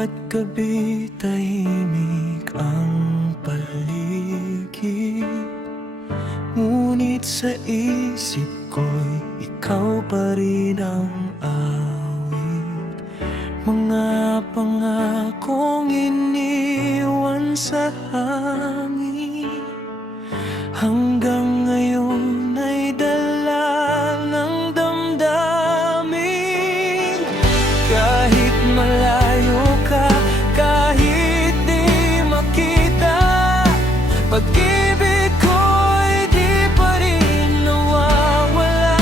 Bawat gabi tahimik ang paligid, ngunit sa isip ko'y ikaw pa rin ang awit. Mga pangakong iniwan sa hangin, hanggang ngayon ay dala ng damdamin. Kahit malayo ka, kahit di makita, pag-ibig ko'y di pa rin nawawala.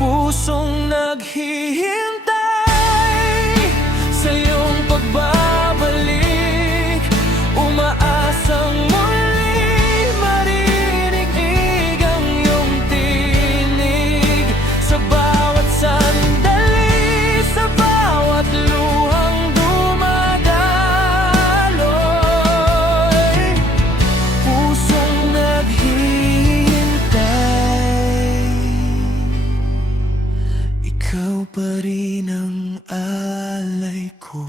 Pusong naghihintay sa iyong pagbabalik, umaasang muli marinig ang iyong tinig. Sa bawat sandali, sa bawat luhang dumadaloy, pusong naghihintay. Ikaw pa rin ang alay ko.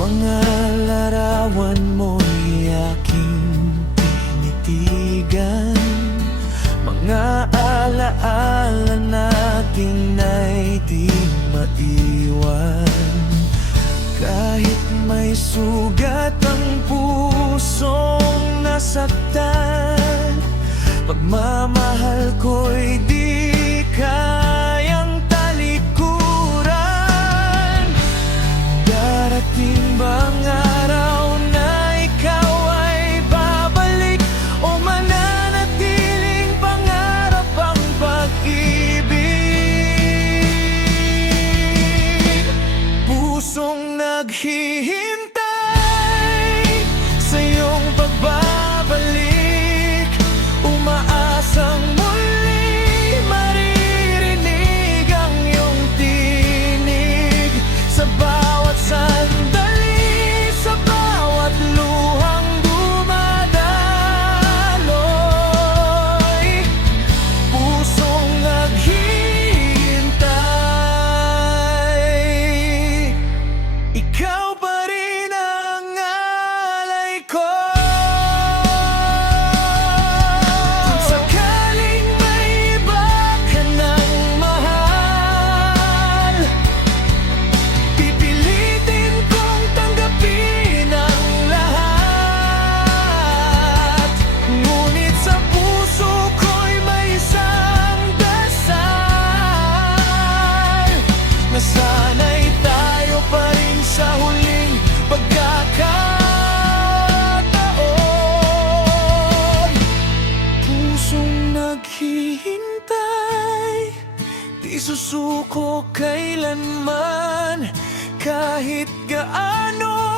Mga larawan mo'y aking tinitigan, mga alaala natin ay di maiwan. Kahit may sugat ang pusong nasaktan, pagmamahal ko'y di kayang talikuran. Darating bang araw na ikaw ay babalik, o mananatiling pangarap ang pag-ibig? Pusong naghihintay sa iyong pagbabalik, umaasang muli maririnig ang iyong tinig. Sa bawat sandali, sa bawat luhang dumadaloy, pusong naghihintay. Ikaw pa rin ang alay ko. Kung sakaling may iba ka ng mahal, pipilitin kong tanggapin ang lahat. Ngunit sa puso ko'y may isang dasal, na sana'y tayo pa rin sa huling pagkakataon. Pusong naghihintay, di susuko kailanman, kahit gaano